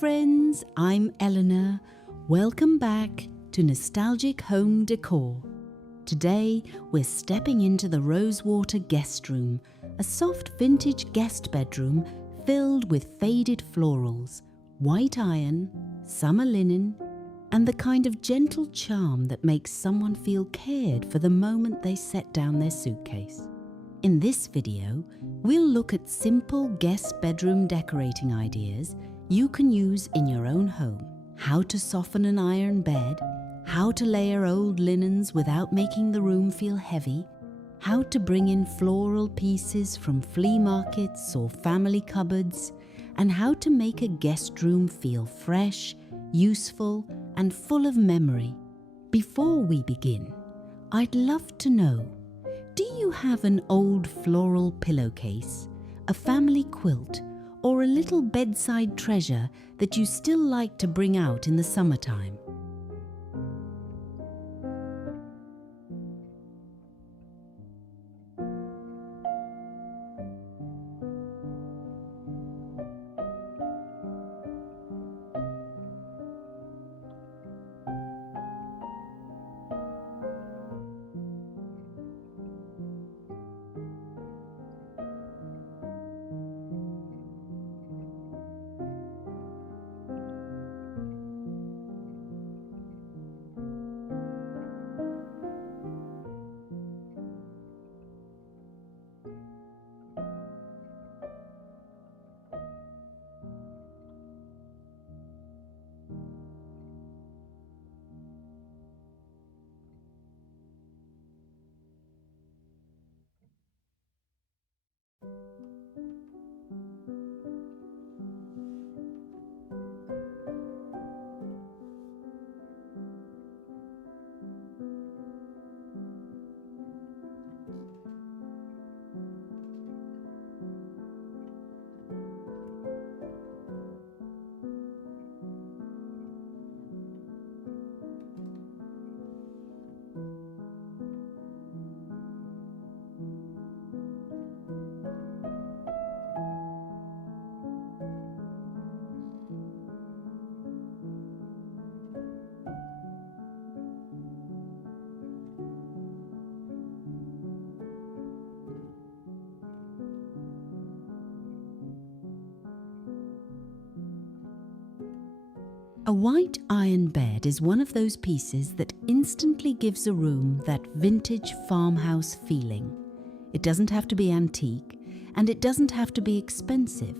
friends, I'm Eleanor. Welcome back to Nostalgic Home Decor. Today we're stepping into the Rosewater guest room, a soft vintage guest bedroom filled with faded florals, white iron, summer linen, and the kind of gentle charm that makes someone feel cared for the moment they set down their suitcase. In this video, we'll look at simple guest bedroom decorating ideas you can use in your own home. How to soften an iron bed, how to layer old linens without making the room feel heavy, how to bring in floral pieces from flea markets or family cupboards, and how to make a guest room feel fresh, useful, and full of memory. Before we begin, I'd love to know, do you have an old floral pillowcase, a family quilt, or a little bedside treasure that you still like to bring out in the summertime? A white iron bed is one of those pieces that instantly gives a room that vintage farmhouse feeling. It doesn't have to be antique, and it doesn't have to be expensive.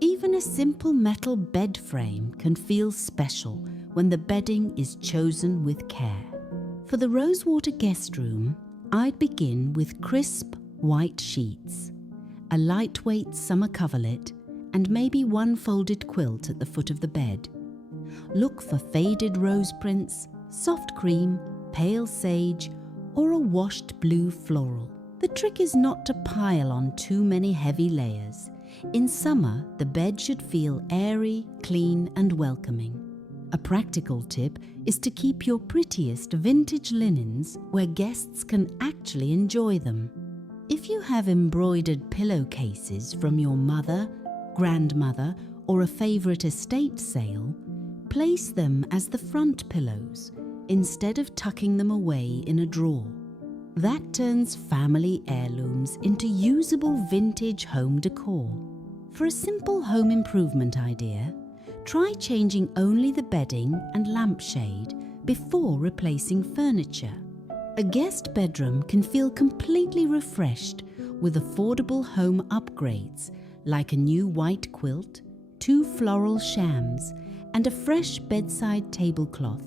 Even a simple metal bed frame can feel special when the bedding is chosen with care. For the Rosewater guest room, I'd begin with crisp white sheets, a lightweight summer coverlet, and maybe one folded quilt at the foot of the bed. Look for faded rose prints, soft cream, pale sage, or a washed blue floral. The trick is not to pile on too many heavy layers. In summer, the bed should feel airy, clean, and welcoming. A practical tip is to keep your prettiest vintage linens where guests can actually enjoy them. If you have embroidered pillowcases from your mother, grandmother, or a favorite estate sale, place them as the front pillows instead of tucking them away in a drawer. That turns family heirlooms into usable vintage home decor. For a simple home improvement idea, try changing only the bedding and lampshade before replacing furniture. A guest bedroom can feel completely refreshed with affordable home upgrades like a new white quilt, 2 floral shams, and a fresh bedside tablecloth.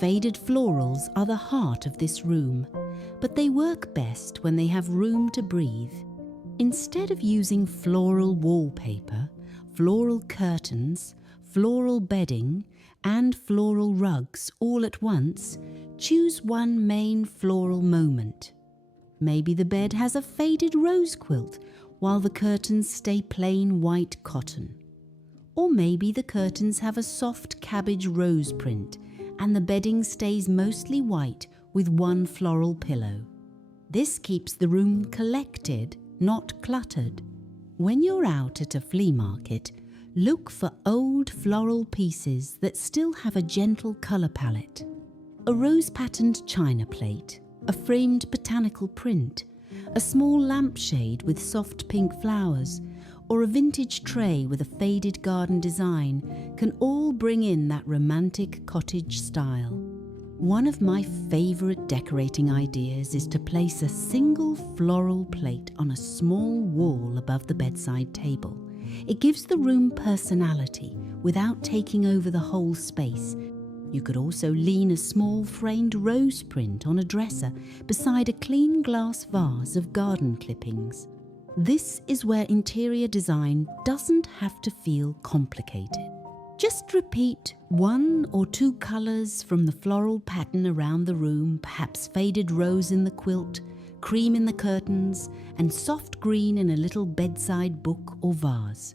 faded florals are the heart of this room, but they work best when they have room to breathe. Instead of using floral wallpaper, floral curtains, floral bedding, and floral rugs all at once, choose one main floral moment. Maybe the bed has a faded rose quilt while the curtains stay plain white cotton. Or maybe the curtains have a soft cabbage rose print and the bedding stays mostly white with one floral pillow. This keeps the room collected, not cluttered. When you're out at a flea market, look for old floral pieces that still have a gentle colour palette. A rose-patterned china plate, a framed botanical print, a small lampshade with soft pink flowers, or a vintage tray with a faded garden design can all bring in that romantic cottage style. One of my favourite decorating ideas is to place a single floral plate on a small wall above the bedside table. It gives the room personality without taking over the whole space. You could also lean a small framed rose print on a dresser beside a clean glass vase of garden clippings. This is where interior design doesn't have to feel complicated. Just repeat 1 or 2 colours from the floral pattern around the room, perhaps faded rose in the quilt, cream in the curtains, and soft green in a little bedside book or vase.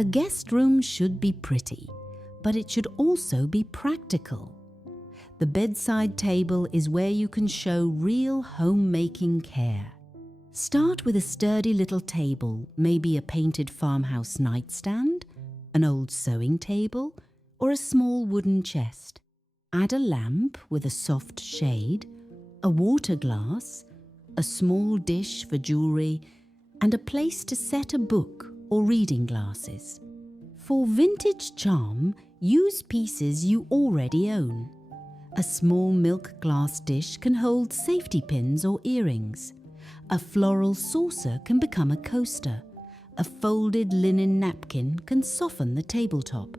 A guest room should be pretty, but it should also be practical. The bedside table is where you can show real homemaking care. Start with a sturdy little table, maybe a painted farmhouse nightstand, an old sewing table, or a small wooden chest. Add a lamp with a soft shade, a water glass, a small dish for jewellery, and a place to set a book or reading glasses. For vintage charm, use pieces you already own. A small milk glass dish can hold safety pins or earrings. A floral saucer can become a coaster. A folded linen napkin can soften the tabletop.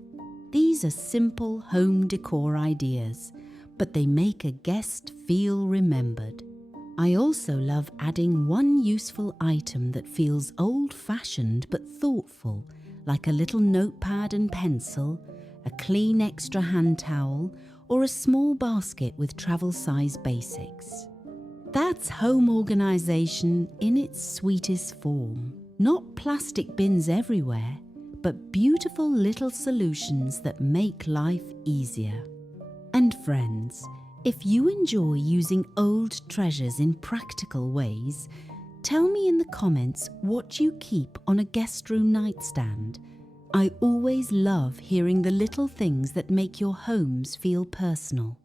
These are simple home decor ideas, but they make a guest feel remembered. I also love adding one useful item that feels old-fashioned but thoughtful, like a little notepad and pencil, a clean extra hand towel, or a small basket with travel-size basics. That's home organisation in its sweetest form. Not plastic bins everywhere, but beautiful little solutions that make life easier. And friends, if you enjoy using old treasures in practical ways, tell me in the comments what you keep on a guest room nightstand. I always love hearing the little things that make your homes feel personal.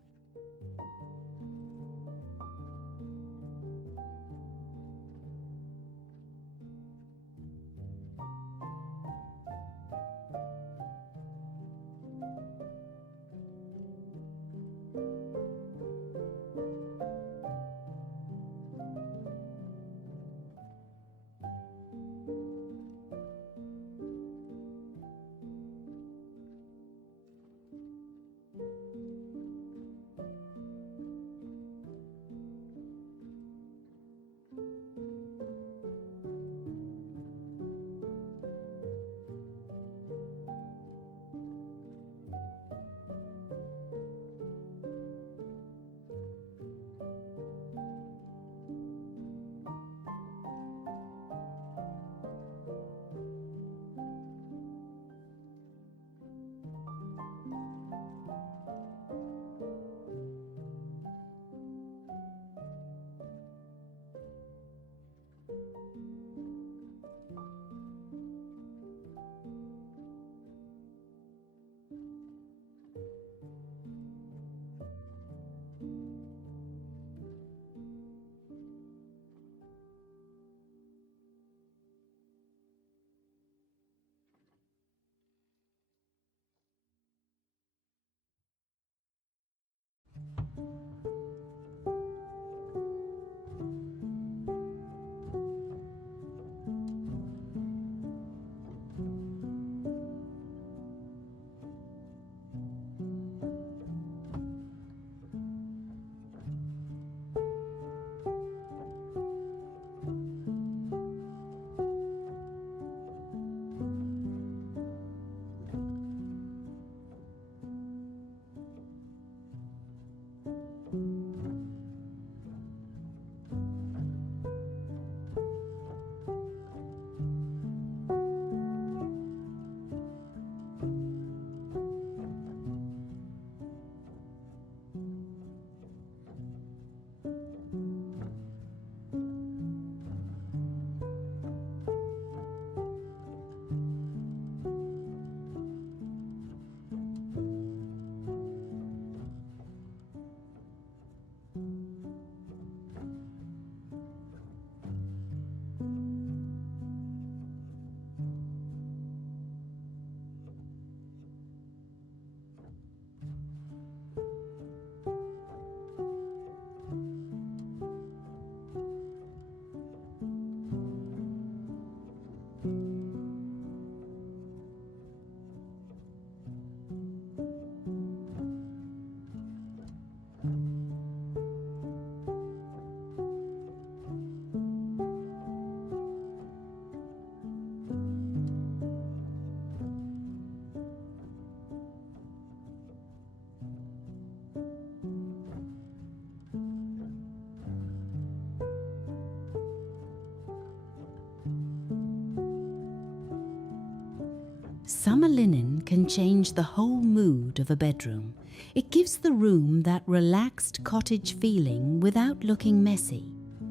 Summer linen can change the whole mood of a bedroom. It gives the room that relaxed cottage feeling without looking messy.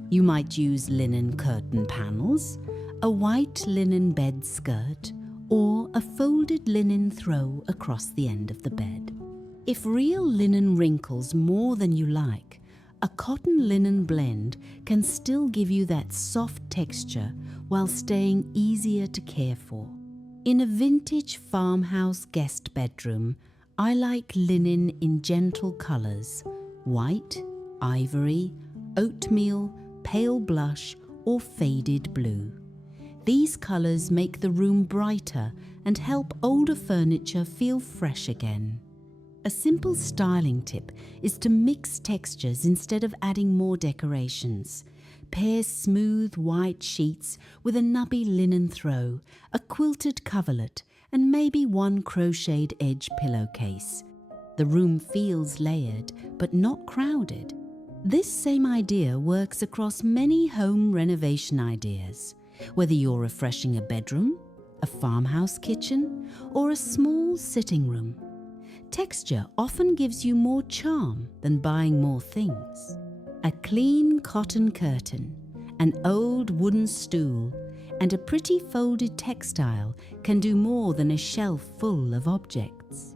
You might use linen curtain panels, a white linen bed skirt, or a folded linen throw across the end of the bed. If real linen wrinkles more than you like, a cotton linen blend can still give you that soft texture while staying easier to care for. In a vintage farmhouse guest bedroom, I like linen in gentle colours: white, ivory, oatmeal, pale blush, or faded blue. These colours make the room brighter and help older furniture feel fresh again. A simple styling tip is to mix textures instead of adding more decorations. Pair smooth white sheets with a nubby linen throw, a quilted coverlet, and maybe one crocheted edge pillowcase. The room feels layered but not crowded. This same idea works across many home renovation ideas, whether you're refreshing a bedroom, a farmhouse kitchen, or a small sitting room. Texture often gives you more charm than buying more things. A clean cotton curtain, an old wooden stool, and a pretty folded textile can do more than a shelf full of objects.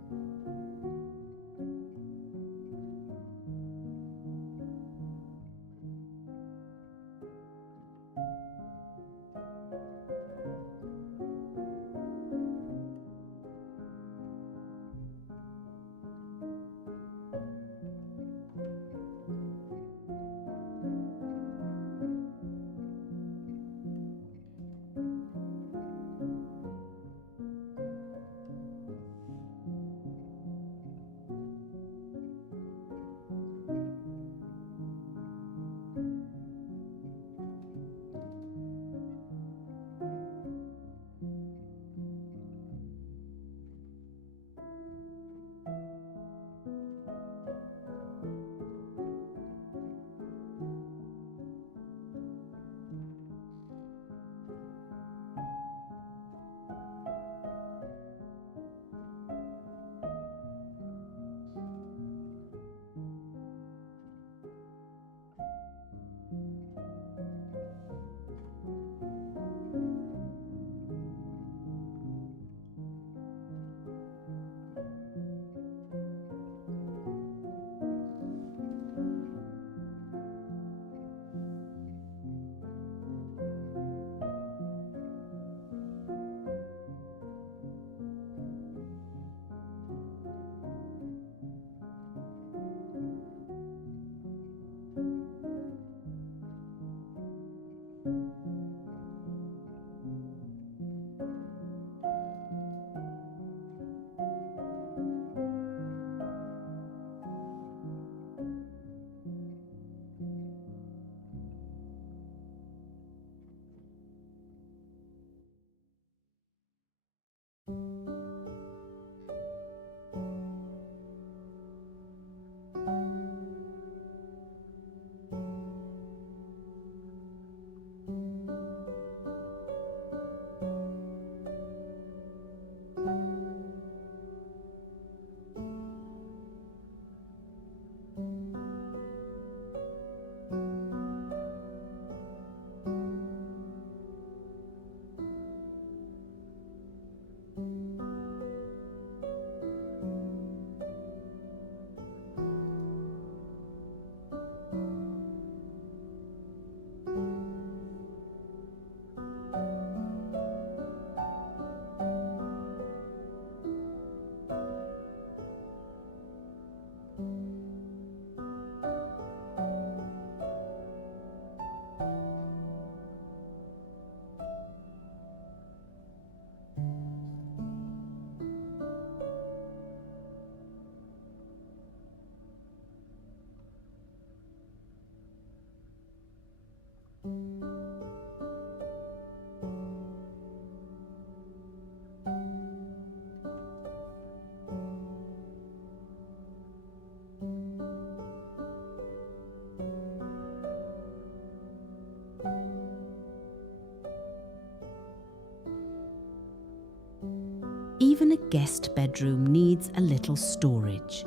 Even a guest bedroom needs a little storage.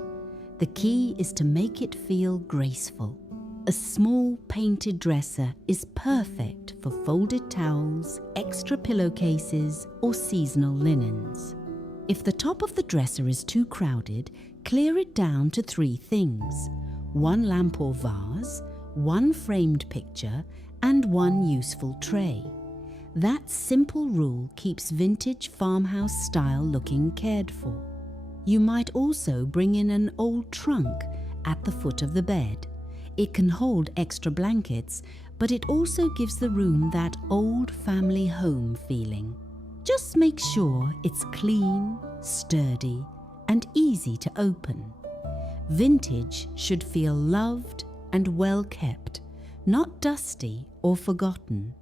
The key is to make it feel graceful. A small painted dresser is perfect for folded towels, extra pillowcases, or seasonal linens. If the top of the dresser is too crowded, clear it down to 3 things: 1 lamp or vase, 1 framed picture, and 1 useful tray. That simple rule keeps vintage farmhouse style looking cared for. You might also bring in an old trunk at the foot of the bed. It can hold extra blankets, but it also gives the room that old family home feeling. Just make sure it's clean, sturdy, and easy to open. Vintage should feel loved and well kept, not dusty or forgotten.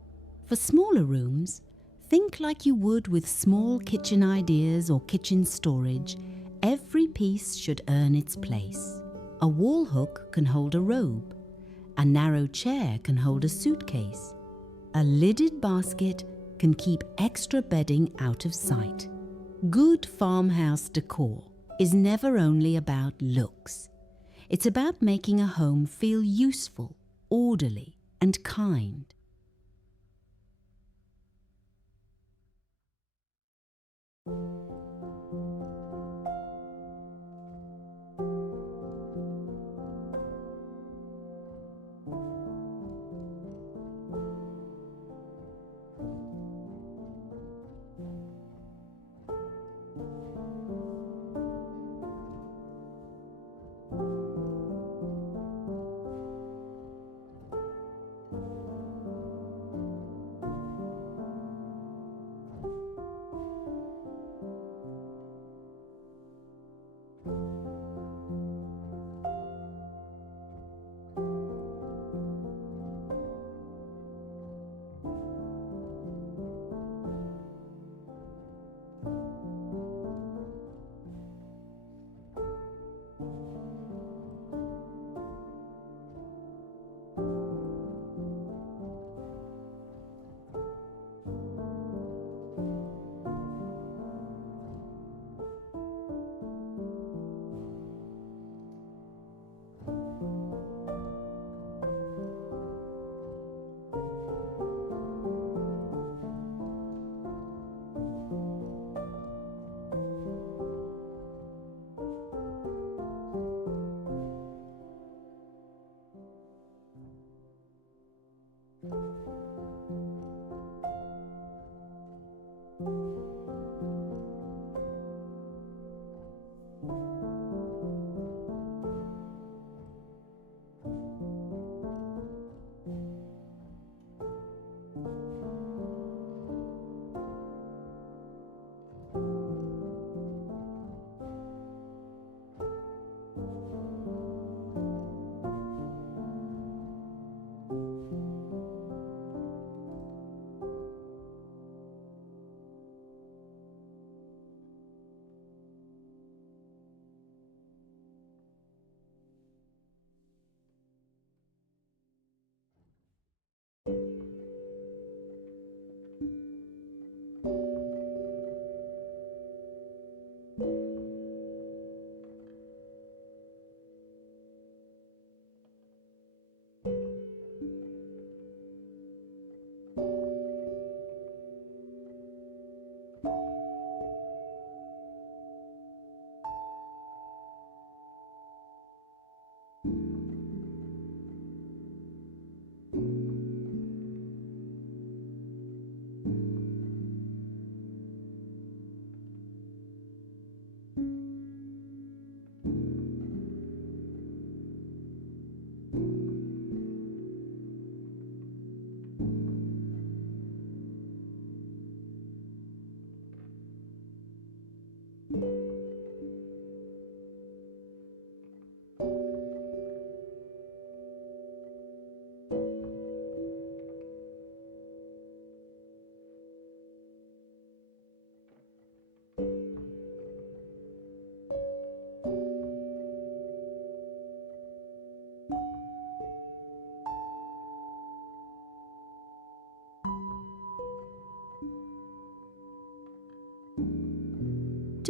For smaller rooms, think like you would with small kitchen ideas or kitchen storage. Every piece should earn its place. A wall hook can hold a robe. A narrow chair can hold a suitcase. A lidded basket can keep extra bedding out of sight. Good farmhouse decor is never only about looks. It's about making a home feel useful, orderly, and kind.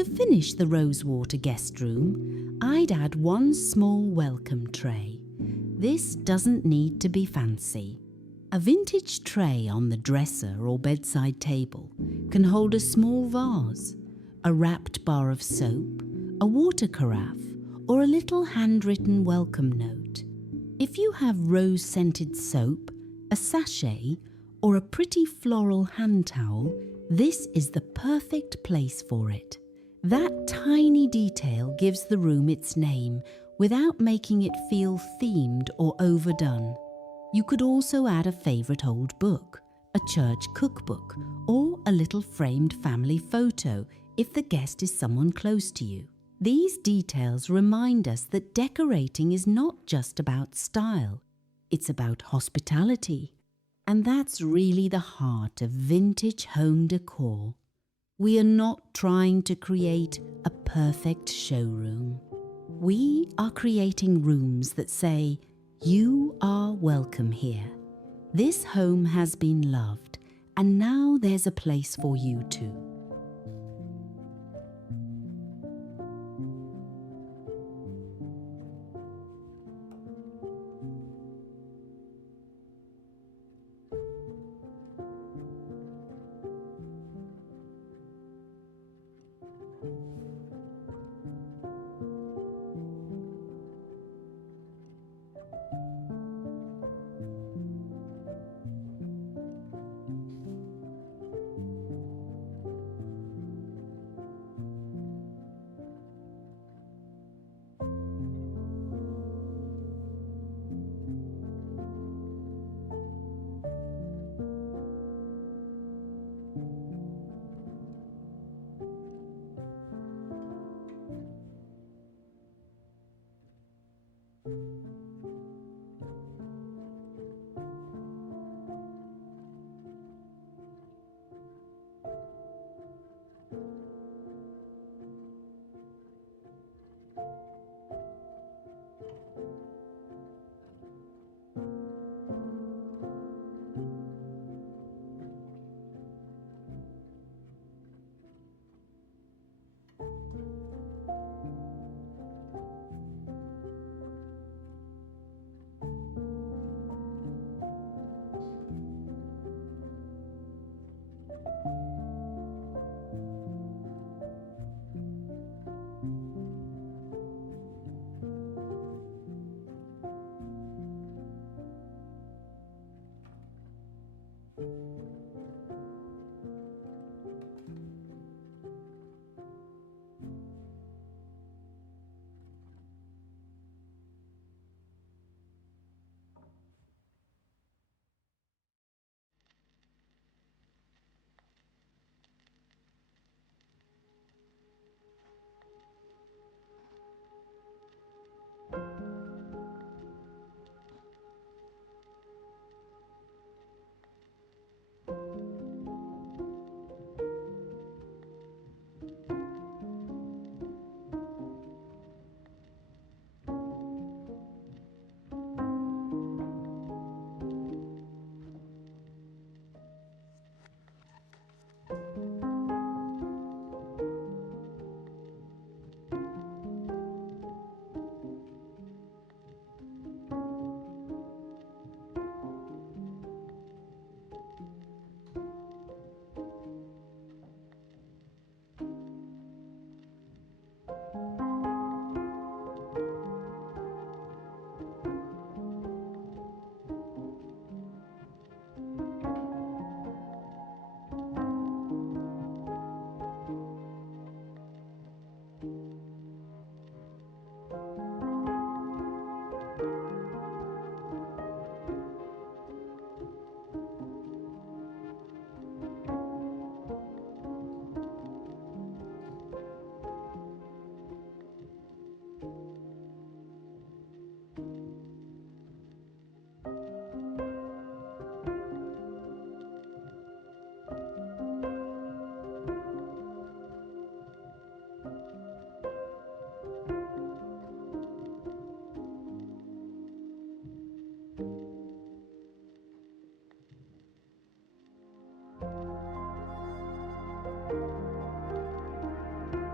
To finish the Rosewater guest room, I'd add one small welcome tray. This doesn't need to be fancy. A vintage tray on the dresser or bedside table can hold a small vase, a wrapped bar of soap, a water carafe, or a little handwritten welcome note. If you have rose-scented soap, a sachet, or a pretty floral hand towel, this is the perfect place for it. That tiny detail gives the room its name without making it feel themed or overdone. You could also add a favourite old book, a church cookbook, or a little framed family photo if the guest is someone close to you. These details remind us that decorating is not just about style, it's about hospitality. And that's really the heart of vintage home decor. We are not trying to create a perfect showroom. We are creating rooms that say, "You are welcome here. This home has been loved, and now there's a place for you too."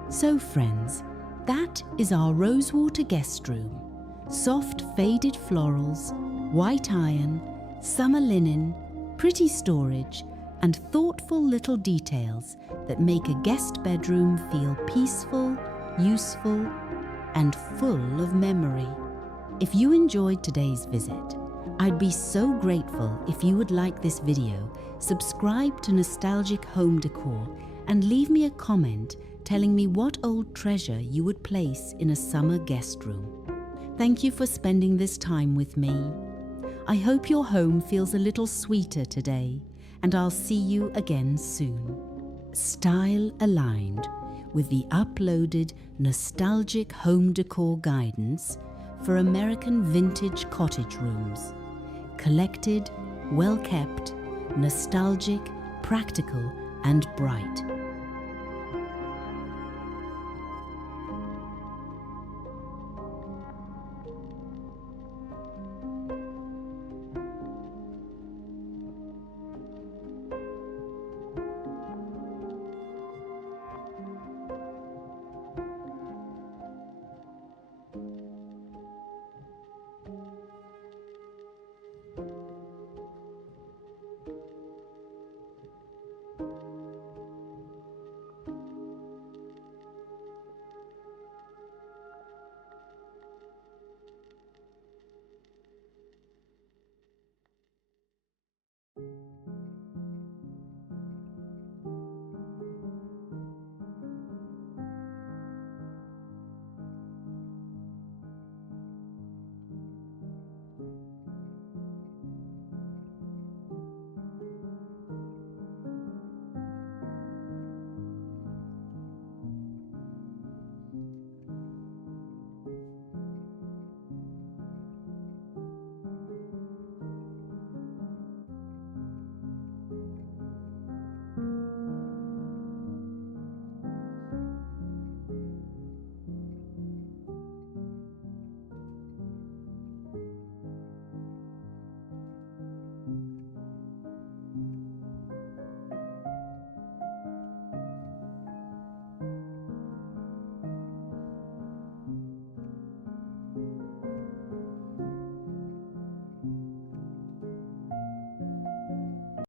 So friends, that is our Rosewater guest room. Soft faded florals, white iron, summer linen, pretty storage, and thoughtful little details that make a guest bedroom feel peaceful, useful, and full of memory. If you enjoyed today's visit, I'd be so grateful if you would like this video, subscribe to Nostalgic Home Decor, and leave me a comment telling me what old treasure you would place in a summer guest room. Thank you for spending this time with me. I hope your home feels a little sweeter today, and I'll see you again soon. Style aligned with the uploaded Nostalgic Home Decor guidance for American vintage cottage rooms. Collected, well kept, nostalgic, practical, and bright.